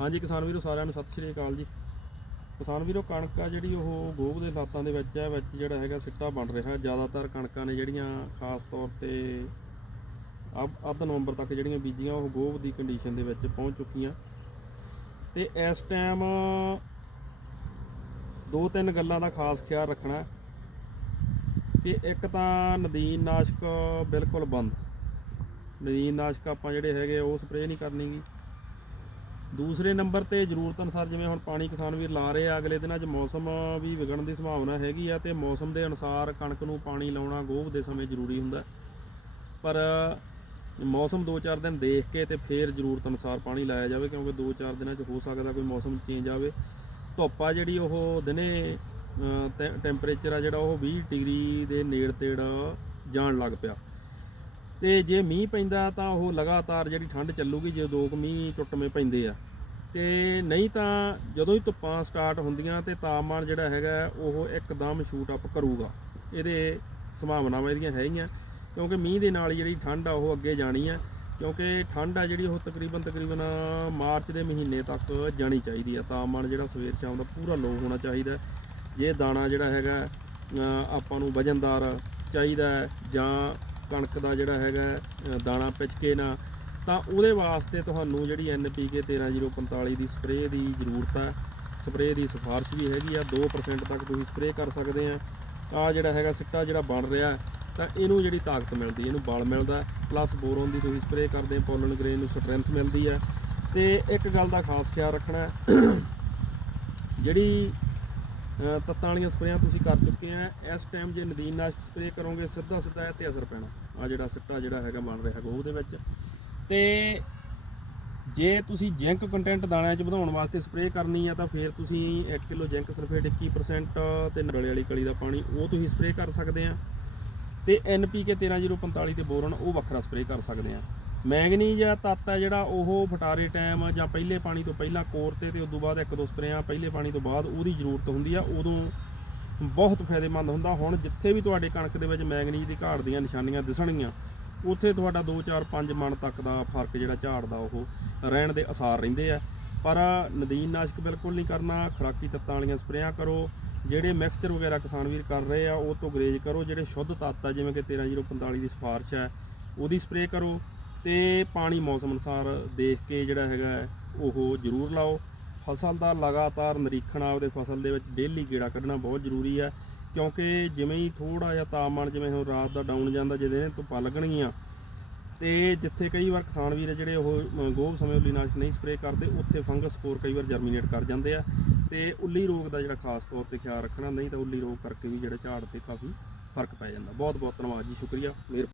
ਹਾਂਜੀ ਕਿਸਾਨ ਵੀਰੋ, ਸਾਰਿਆਂ ਨੂੰ ਸਤਿ ਸ਼੍ਰੀ ਅਕਾਲ ਜੀ। ਕਿਸਾਨ ਵੀਰੋ, ਕਣਕ ਆ ਜਿਹੜੀ ਉਹ ਗੋਭ ਦੇ ਲਾਤਾਂ ਦੇ ਵਿੱਚ ਹੈ ਵਿੱਚ ਜਿਹੜਾ ਹੈਗਾ ਸਿੱਟਾ ਬਣ ਰਿਹਾ। ਜ਼ਿਆਦਾਤਰ ਕਣਕਾਂ ਨੇ ਜਿਹੜੀਆਂ ਖਾਸ ਤੌਰ ਤੇ ਅਬ- ਅੱਧ ਨਵੰਬਰ ਤੱਕ ਜਿਹੜੀਆਂ ਬੀਜੀਆਂ, ਉਹ ਗੋਭ ਦੀ ਕੰਡੀਸ਼ਨ ਦੇ ਵਿੱਚ ਪਹੁੰਚ ਚੁੱਕੀਆਂ। ਤੇ ਇਸ ਟਾਈਮ ਦੋ ਤਿੰਨ ਗੱਲਾਂ ਦਾ ਖਾਸ ਖਿਆਲ ਰੱਖਣਾ। ਹੈ ਕਿ ਇੱਕ ਤਾਂ ਨਦੀਨ ਨਾਸ਼ਕ ਬਿਲਕੁਲ ਬੰਦ। ਨਦੀਨ ਨਾਸ਼ਕ ਆਪਾਂ ਜਿਹੜੇ ਹੈਗੇ, ਉਹ ਸਪਰੇਅ ਨਹੀਂ ਕਰਨੀਗੀ ਦੂਸਰੇ ਨੰਬਰ ਤੇ ਜ਼ਰੂਰਤ ਅਨੁਸਾਰ ਜਿਵੇਂ ਹੁਣ ਪਾਣੀ ਕਿਸਾਨ ਵੀਰ ਲਾ ਰਹੇ ਆ, ਅਗਲੇ ਦਿਨਾਂ 'ਚ ਮੌਸਮ ਵੀ ਵਿਗੜਨ ਦੀ ਸੰਭਾਵਨਾ ਹੈਗੀ ਆ ਤੇ ਮੌਸਮ ਦੇ ਅਨੁਸਾਰ ਕਣਕ ਨੂੰ ਪਾਣੀ ਲਾਉਣਾ ਗੋਭ ਦੇ ਸਮੇਂ ਜ਼ਰੂਰੀ ਹੁੰਦਾ। ਪਰ ਮੌਸਮ 2-4 ਦਿਨ ਦੇਖ ਕੇ ਤੇ ਫਿਰ ਜ਼ਰੂਰਤ ਅਨੁਸਾਰ ਪਾਣੀ ਲਾਇਆ ਜਾਵੇ, ਕਿਉਂਕਿ 2-4 ਦਿਨਾਂ 'ਚ ਹੋ ਸਕਦਾ ਕੋਈ ਮੌਸਮ ਚੇਂਜ ਆਵੇ। ਧੁੱਪ ਆ ਜਿਹੜੀ ਉਹ ਦਿਨੇ ਟੈਂਪਰੇਚਰ ਆ ਜਿਹੜਾ ਉਹ 20 ਡਿਗਰੀ ਦੇ ਨੇੜ ਤੇੜ ਜਾਣ ਲੱਗ ਪਿਆ। ਤੇ ਜੇ ਮੀਂਹ ਪੈਂਦਾ ਤਾਂ ਉਹ ਲਗਾਤਾਰ ਜਿਹੜੀ ਠੰਡ ਚੱਲੂਗੀ, ਜੇ ਦੋ ਕੁ ਮੀਂਹ ਟੁੱਟਵੇਂ ਪੈਂਦੇ ਆ। ਤੇ ਨਹੀਂ ਤਾਂ ਜਦੋਂ ਹੀ ਧੁੱਪਾਂ ਸਟਾਰਟ ਹੁੰਦੀਆਂ ਤੇ ਤਾਪਮਾਨ ਜਿਹੜਾ ਹੈਗਾ, ਉਹ ਇੱਕਦਮ ਸ਼ੂਟ ਅਪ ਕਰੂਗਾ। ਇਹਦੇ ਸੰਭਾਵਨਾਵਾਂ ਇਹਦੀਆਂ ਹੈਗੀਆਂ, ਕਿਉਂਕਿ ਮੀਂਹ ਦੇ ਨਾਲ ਹੀ ਜਿਹੜੀ ਠੰਡ ਆ, ਉਹ ਅੱਗੇ ਜਾਣੀ ਆ। ਕਿਉਂਕਿ ਠੰਡ ਆ ਜਿਹੜੀ, ਉਹ ਤਕਰੀਬਨ ਤਕਰੀਬਨ ਮਾਰਚ ਦੇ ਮਹੀਨੇ ਤੱਕ ਜਾਣੀ ਚਾਹੀਦੀ ਆ। ਤਾਪਮਾਨ ਜਿਹੜਾ ਸਵੇਰ ਸ਼ਾਮ ਦਾ ਪੂਰਾ ਲੋ ਹੋਣਾ ਚਾਹੀਦਾ। ਜੇ ਦਾਣਾ ਜਿਹੜਾ ਹੈਗਾ ਆਪਾਂ ਨੂੰ ਵਜਨਦਾਰ ਚਾਹੀਦਾ ਜਾਂ ਕਣਕ ਦਾ ਜਿਹੜਾ ਹੈਗਾ ਦਾਣਾ ਪਿਚਕੇ ਨਾ, ਤਾਂ ਉਹਦੇ ਵਾਸਤੇ ਤੁਹਾਨੂੰ ਜਿਹੜੀ NPK 13045 ਦੀ ਸਪਰੇਅ ਦੀ ਜ਼ਰੂਰਤ ਹੈ ਸਪਰੇਅ ਦੀ ਸਿਫਾਰਿਸ਼ ਵੀ ਹੈਗੀ ਆ 2% ਤੱਕ ਤੁਸੀਂ ਸਪਰੇਅ ਕਰ ਸਕਦੇ ਆ। ਆ ਜਿਹੜਾ ਹੈਗਾ ਸਿੱਟਾ ਜਿਹੜਾ ਬਣ ਰਿਹਾ, ਤਾਂ ਇਹਨੂੰ ਜਿਹੜੀ ਤਾਕਤ ਮਿਲਦੀ, ਇਹਨੂੰ ਬਲ ਮਿਲਦਾ ਪਲੱਸ ਬੋਰੋਨ ਦੀ ਤੁਸੀਂ ਸਪਰੇਅ ਕਰਦੇ ਪੋਲਨ ਗ੍ਰੇਨ ਨੂੰ ਸਟਰੈਂਥ ਮਿਲਦੀ ਹੈ ਤੇ ਇੱਕ ਗੱਲ ਦਾ ਖਾਸ ਖਿਆਲ ਰੱਖਣਾ, ਜਿਹੜੀ ਤੱਤਾਂ ਵਾਲੀਆਂ ਸਪਰੇਆਂ ਤੁਸੀਂ ਕਰ ਚੁੱਕੇ ਆ ਇਸ ਟਾਈਮ ਜੇ ਨਦੀਨ ਨਾਸ਼ਕ ਸਪਰੇਅ ਕਰੋਗੇ, ਸਿੱਧਾ ਸਿੱਧਾ ਇਹ ਤੇ ਅਸਰ ਪੈਣਾ। ਆ ਜਿਹੜਾ ਸਿੱਟਾ ਜਿਹੜਾ ਹੈਗਾ ਬਣ ਰਿਹਾ ਹੈਗਾ, ਉਹਦੇ ਵਿੱਚ। ਤੇ ਜੇ ਤੁਸੀਂ ਜ਼ਿੰਕ ਕੰਟੈਂਟ ਦਾਣਿਆਂ 'ਚ ਵਧਾਉਣ ਵਾਸਤੇ ਸਪਰੇਅ ਕਰਨੀ ਆ, ਤਾਂ ਫਿਰ ਤੁਸੀਂ 1 ਕਿਲੋ ਜ਼ਿੰਕ ਸਲਫੇਟ 21% ਤੇ ਨਰਲੇ ਵਾਲੀ ਕਲੀ ਦਾ ਪਾਣੀ, ਉਹ ਤੁਸੀਂ ਸਪਰੇਅ ਕਰ ਸਕਦੇ ਆ। ਤੇ NPK 13045 ਤੇ ਬੋਰਨ, ਉਹ ਵੱਖਰਾ ਸਪਰੇਅ ਕਰ ਸਕਦੇ ਆ। ਮੈਗਨੀਜ਼ ਆ, ਤੱਤ ਆ ਜਿਹੜਾ ਉਹ ਫਟਾਰੇ ਟਾਈਮ ਜਾਂ ਪਹਿਲੇ ਪਾਣੀ ਤੋਂ ਪਹਿਲਾਂ ਕੋਰ ਤੇ ਤੇ ਉਸ ਤੋਂ ਬਾਅਦ ਇੱਕ ਦੋ ਸਪਰੇਆਂ, ਪਹਿਲੇ ਪਾਣੀ ਤੋਂ ਬਾਅਦ ਉਹਦੀ ਜ਼ਰੂਰਤ ਹੁੰਦੀ ਆ, ਉਦੋਂ ਬਹੁਤ ਫਾਇਦੇਮੰਦ ਹੁੰਦਾ। ਹੁਣ ਜਿੱਥੇ ਵੀ ਤੁਹਾਡੇ ਕਣਕ ਦੇ ਵਿੱਚ ਮੈਗਨੀਜ਼ ਦੀ ਘਾਟ ਦੀਆਂ ਨਿਸ਼ਾਨੀਆਂ ਦਿਸਣਗੀਆਂ, ਉੱਥੇ ਤੁਹਾਡਾ 2 4 5 ਮਣ ਤੱਕ ਦਾ ਫ਼ਰਕ ਜਿਹੜਾ ਝਾੜ ਦਾ ਉਹ ਰਹਿਣ ਦੇ ਅਸਾਰ ਰਹਿੰਦੇ ਆ। ਪਰ ਨਦੀਨ ਨਾਸ਼ਕ ਬਿਲਕੁਲ ਨਹੀਂ ਕਰਨਾ, ਖੁਰਾਕੀ ਤੱਤਾਂ ਵਾਲੀਆਂ ਸਪਰੇਆਂ ਕਰੋ, ਜਿਹੜੇ ਮਿਕਸਚਰ ਵਗੈਰਾ ਕਿਸਾਨ ਵੀਰ ਕਰ ਰਹੇ ਆ, ਉਹ ਤੋਂ ਗਰੇਜ ਕਰੋ, ਜਿਹੜੇ ਸ਼ੁੱਧ ਤੱਤ ਆ, ਜਿਵੇਂ ਕਿ 13045 ਦੀ ਸਿਫਾਰਿਸ਼ ਹੈ ਉਹਦੀ ਸਪਰੇਅ ਕਰੋ। ਤੇ ਪਾਣੀ ਮੌਸਮ ਅਨੁਸਾਰ ਦੇਖ ਕੇ ਜਿਹੜਾ ਹੈਗਾ ਉਹ ਜ਼ਰੂਰ ਲਾਓ। ਫਸਲ ਦਾ ਲਗਾਤਾਰ ਨਿਰੀਖਣ ਆਪਦੇ ਫਸਲ ਦੇ ਵਿੱਚ ਡੇਲੀ ਕੀੜਾ ਕੱਢਣਾ ਬਹੁਤ ਜ਼ਰੂਰੀ ਹੈ ਕਿਉਂਕਿ ਜਿਵੇਂ ਹੀ ਥੋੜਾ ਜਿਹਾ ਤਾਪਮਾਨ ਜਿਵੇਂ ਹੁਣ ਰਾਤ ਦਾ ਡਾਊਨ ਜਾਂਦਾ ਜਿਹਦੇ ਨੇ ਧੁੱਪਾਂ ਲੱਗਣਗੀਆਂ ਤੇ ਜਿੱਥੇ ਕਈ ਵਾਰ ਕਿਸਾਨ ਵੀਰ ਜਿਹੜੇ ਉਹ ਅ, ਗੋਭ ਸਮੇਂ ਉੱਲੀ ਨਾਸ਼ਕ ਨਹੀਂ ਸਪਰੇਅ ਕਰਦੇ ਉੱਥੇ ਫੰਗਸ ਸਪੋਰ ਕਈ ਵਾਰ ਜਰਮੀਨੇਟ ਕਰ ਜਾਂਦੇ ਆ ਤੇ ਉੱਲੀ ਰੋਗ ਦਾ ਜਿਹੜਾ ਖਾਸ ਤੌਰ ਤੇ ਖਿਆਲ ਰੱਖਣਾ ਨਹੀਂ ਤਾਂ ਉੱਲੀ ਰੋਗ ਕਰਕੇ ਵੀ ਜਿਹੜਾ ਝਾੜ ਤੇ ਕਾਫੀ ਫ਼ਰਕ ਪੈ ਜਾਂਦਾ। ਬਹੁਤ ਬਹੁਤ ਧੰਨਵਾਦ ਜੀ ਸ਼ੁਕਰੀਆ। ਮਿਹਰ